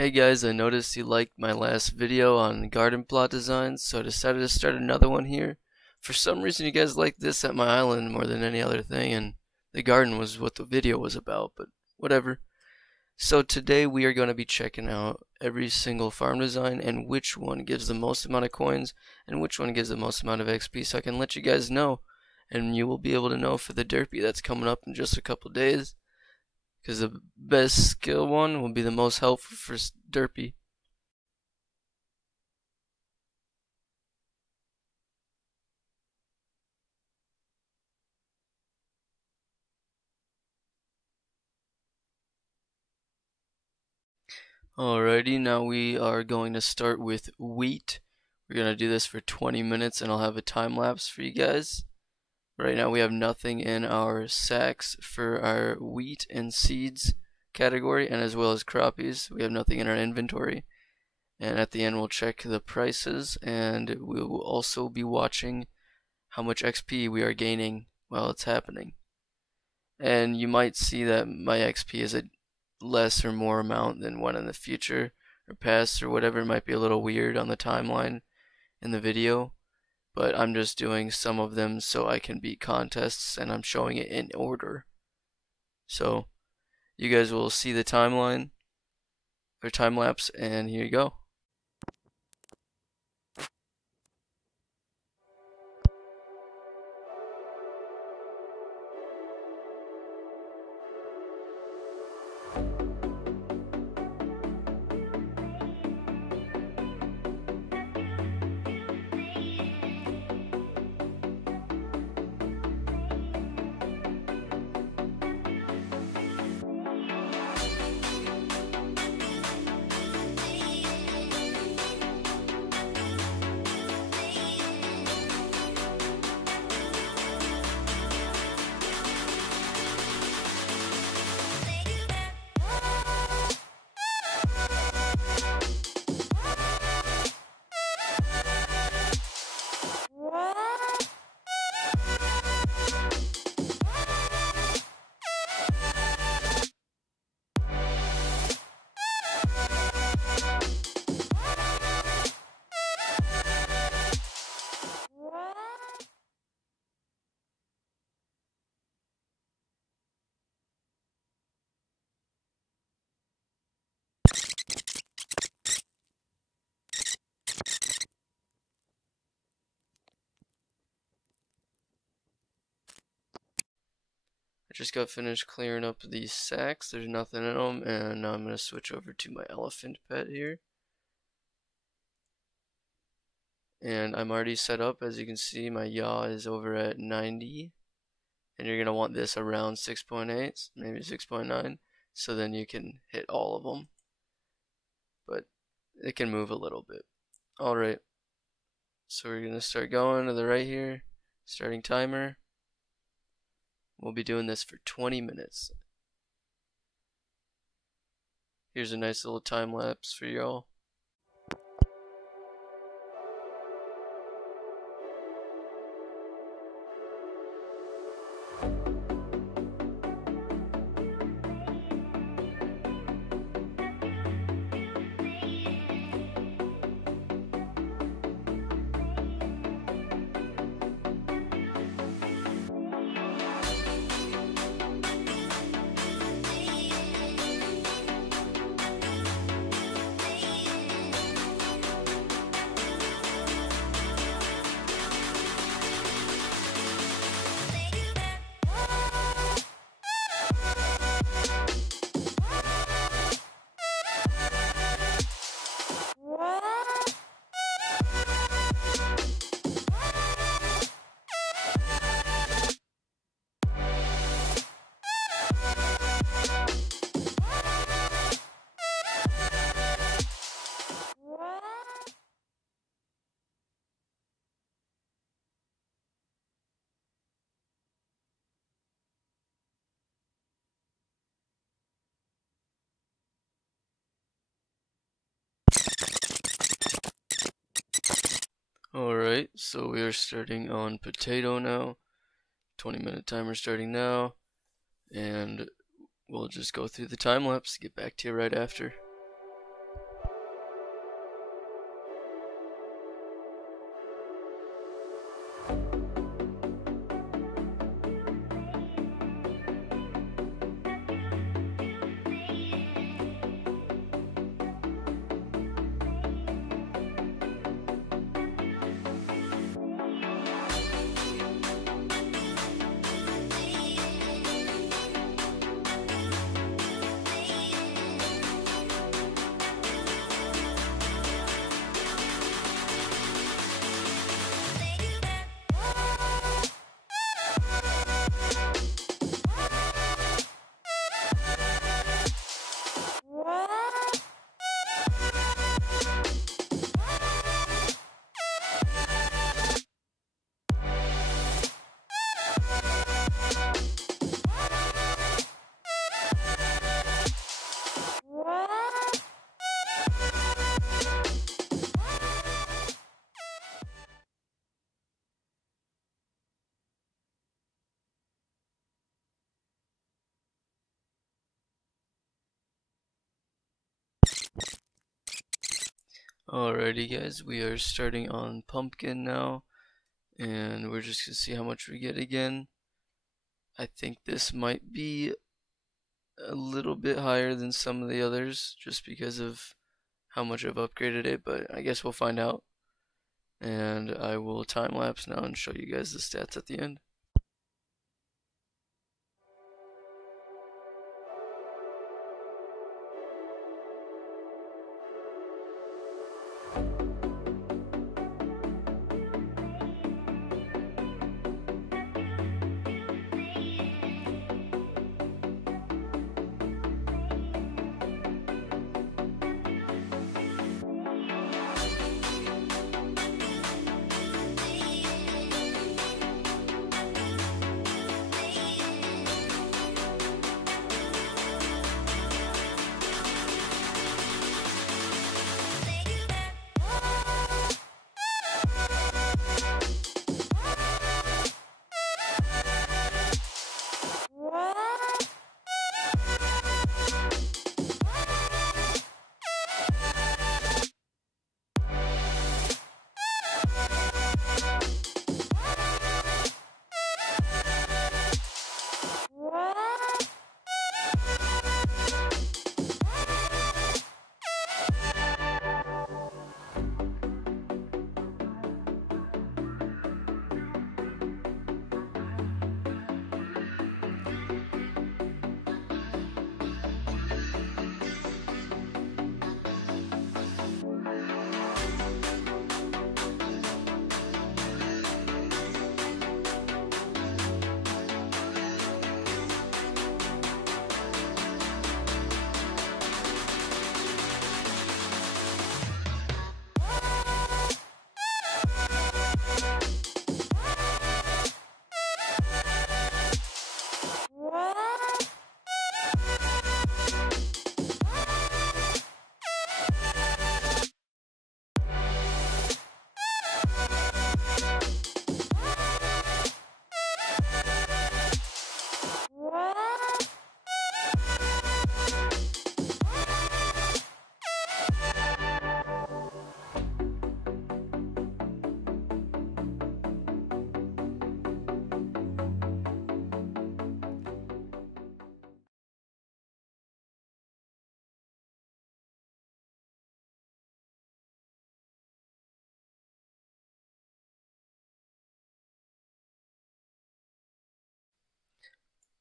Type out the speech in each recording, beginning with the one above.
Hey guys, I noticed you liked my last video on garden plot designs, so I decided to start another one here. For some reason you guys liked this at my island more than any other thing, and the garden was what the video was about, but whatever. So today we are going to be checking out every single farm design and which one gives the most amount of coins and which one gives the most amount of XP, so I can let you guys know, and you will be able to know for the derpy that's coming up in just a couple days. Because the best skill one will be the most helpful for derpy. Alrighty, now we are going to start with wheat. We're going to do this for 20 minutes and I'll have a time lapse for you guys. Right now we have nothing in our sacks for our wheat and seeds category, and as well as crappies. We have nothing in our inventory. And at the end we'll check the prices, and we will also be watching how much XP we are gaining while it's happening. And you might see that my XP is a less or more amount than one in the future or past or whatever. It might be a little weird on the timeline in the video, but I'm just doing some of them so I can beat contests, and I'm showing it in order. So you guys will see the timeline or time lapse, and here you go. I just got finished clearing up these sacks. There's nothing in them, and now I'm going to switch over to my elephant pet here. And I'm already set up. As you can see, my yaw is over at 90, and you're going to want this around 6.8, maybe 6.9, so then you can hit all of them, but it can move a little bit. Alright, so we're going to start going to the right here, starting timer. We'll be doing this for 20 minutes. Here's a nice little time lapse for y'all. Alright, so we are starting on potato now. 20-minute timer starting now. And we'll just go through the time lapse, get back to you right after. Alrighty guys, we are starting on pumpkin now, and we're just gonna see how much we get again. I think this might be a little bit higher than some of the others just because of how much I've upgraded it, but I guess we'll find out. And I will time lapse now and show you guys the stats at the end.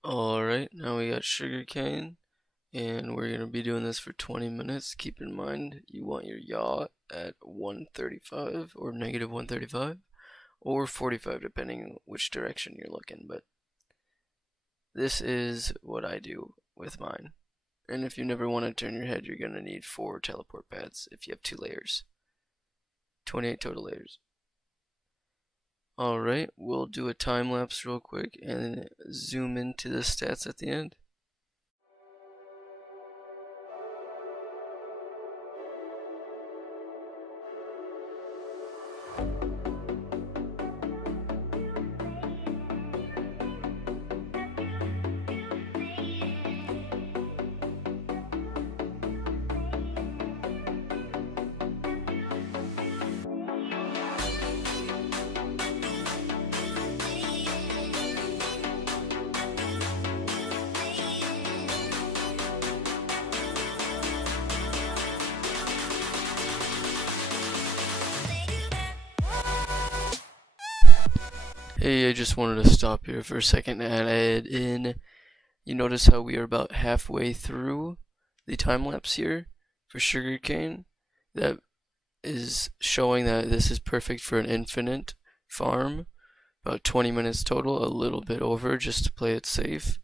Alright, now we got sugarcane, and we're going to be doing this for 20 minutes. Keep in mind, you want your yaw at 135 or negative 135 or 45 depending which direction you're looking, but this is what I do with mine. And if you never want to turn your head, you're going to need 4 teleport pads if you have 2 layers. 28 total layers. Alright, we'll do a time lapse real quick and zoom into the stats at the end. Hey, I just wanted to stop here for a second and add in. You notice how we are about halfway through the time lapse here for sugarcane. That is showing that this is perfect for an infinite farm. About 20 minutes total, a little bit over just to play it safe.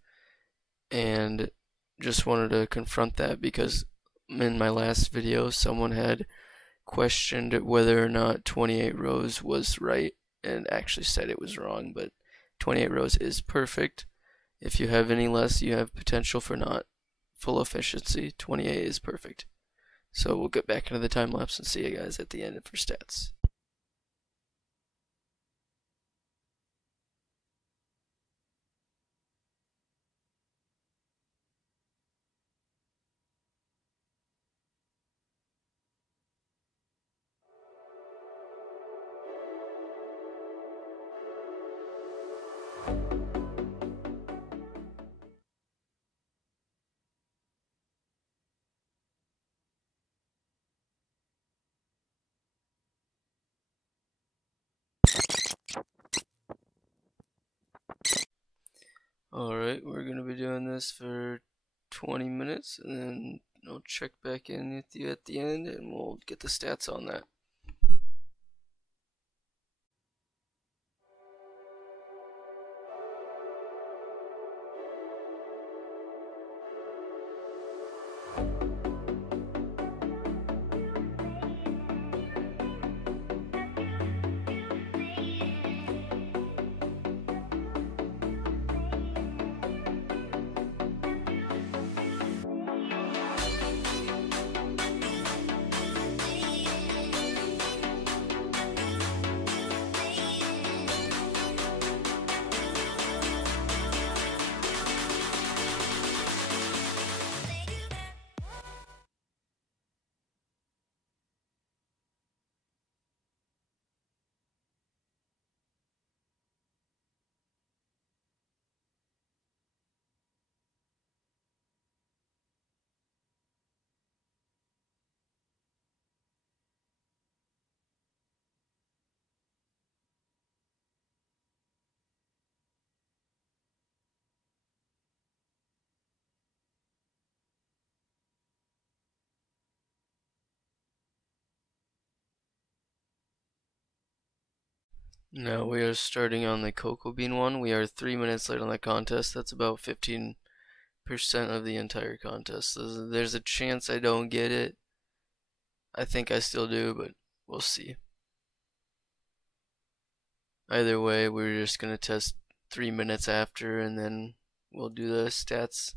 And just wanted to confront that because in my last video someone had questioned whether or not 28 rows was right and actually said it was wrong, but 28 rows is perfect. If you have any less, you have potential for not full efficiency. 28 is perfect. So we'll get back into the time lapse and see you guys at the end for stats. Alright, we're going to be doing this for 20 minutes, and then I'll check back in with you at the end, and we'll get the stats on that. Now we are starting on the cocoa bean one. We are 3 minutes late on the contest. That's about 15% of the entire contest. So there's a chance I don't get it. I think I still do, but we'll see. Either way, we're just going to test 3 minutes after, and then we'll do the stats.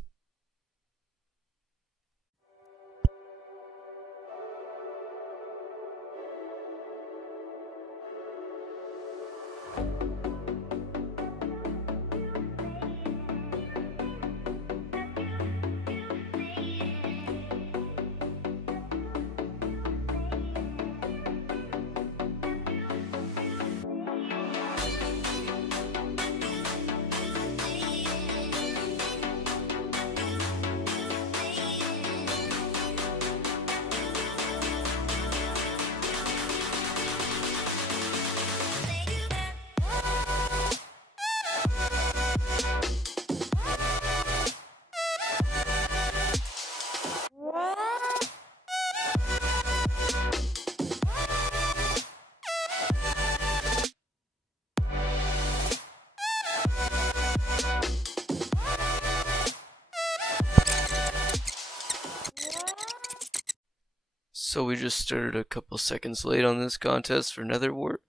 So we just started a couple seconds late on this contest for Nether Wart,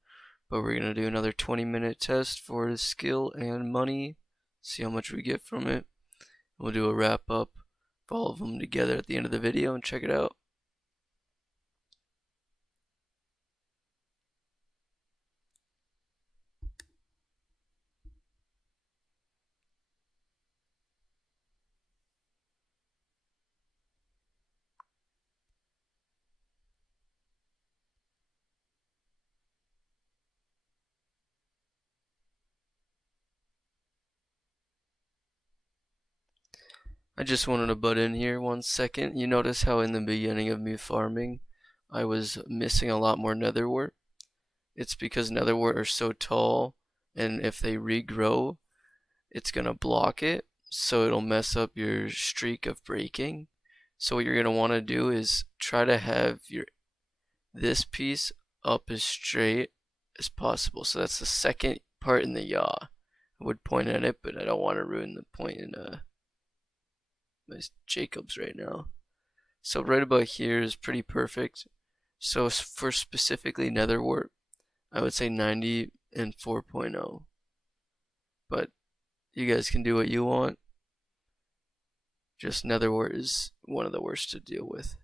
but we're going to do another 20-minute test for skill and money, see how much we get from it. We'll do a wrap up of all of them together at the end of the video and check it out. I just wanted to butt in here 1 second. You notice how in the beginning of me farming, I was missing a lot more Nether Wart. It's because Nether Wart are so tall, and if they regrow, it's gonna block it, so it'll mess up your streak of breaking. So what you're gonna want to do is try to have this piece up as straight as possible. So that's the second part in the yaw. I would point at it, but I don't want to ruin the point in my Jacobs right now. So right about here is pretty perfect. So for specifically Nether Wart, I would say 90 and 4.0. But you guys can do what you want. Just Nether Wart is one of the worst to deal with.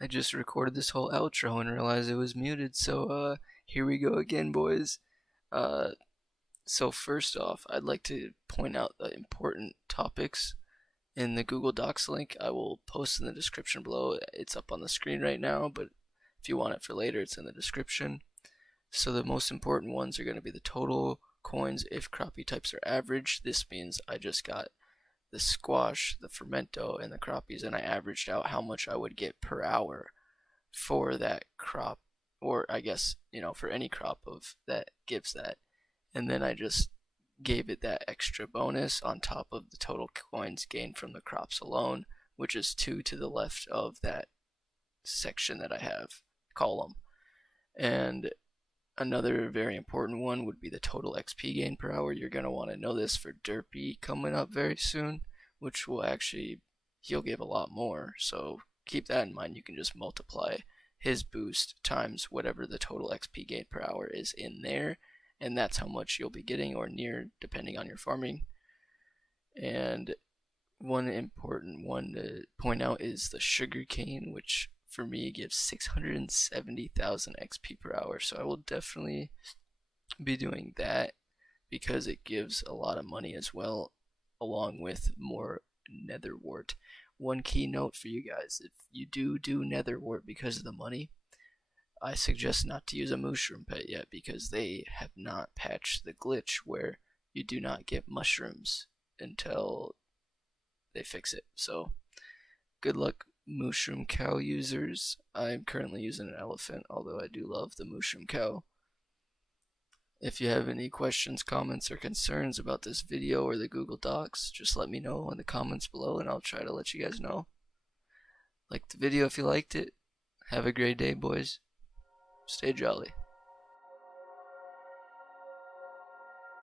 I just recorded this whole outro and realized it was muted, so here we go again, boys. So first off, I'd like to point out the important topics in the Google Docs link. I will post in the description below. It's up on the screen right now, but if you want it for later, it's in the description. So the most important ones are going to be the total coins if crappie types are average. This means I just got the squash, the fermento, and the crappies, and I averaged out how much I would get per hour for that crop, or I guess, for any crop of that gives that. And then I just gave it that extra bonus on top of the total coins gained from the crops alone, which is 2 to the left of that section that I have, column. And another very important one would be the total XP gain per hour. You're going to want to know this for Derpy coming up very soon, which will actually, he'll give a lot more. So keep that in mind. You can just multiply his boost times whatever the total XP gain per hour is in there, and that's how much you'll be getting, or near, depending on your farming. And one important one to point out is the sugarcane, which for me gives 670,000 XP per hour. So I will definitely be doing that because it gives a lot of money as well, along with more Nether Wart. One key note for you guys: if you do Nether Wart because of the money, I suggest not to use a mushroom pet yet, because they have not patched the glitch where you do not get mushrooms until they fix it. So good luck, mushroom cow users. I'm currently using an elephant, although I do love the mushroom cow. If you have any questions, comments, or concerns about this video or the Google Docs, just let me know in the comments below and I'll try to let you guys know. Like the video if you liked it. Have a great day, boys. Stay jolly.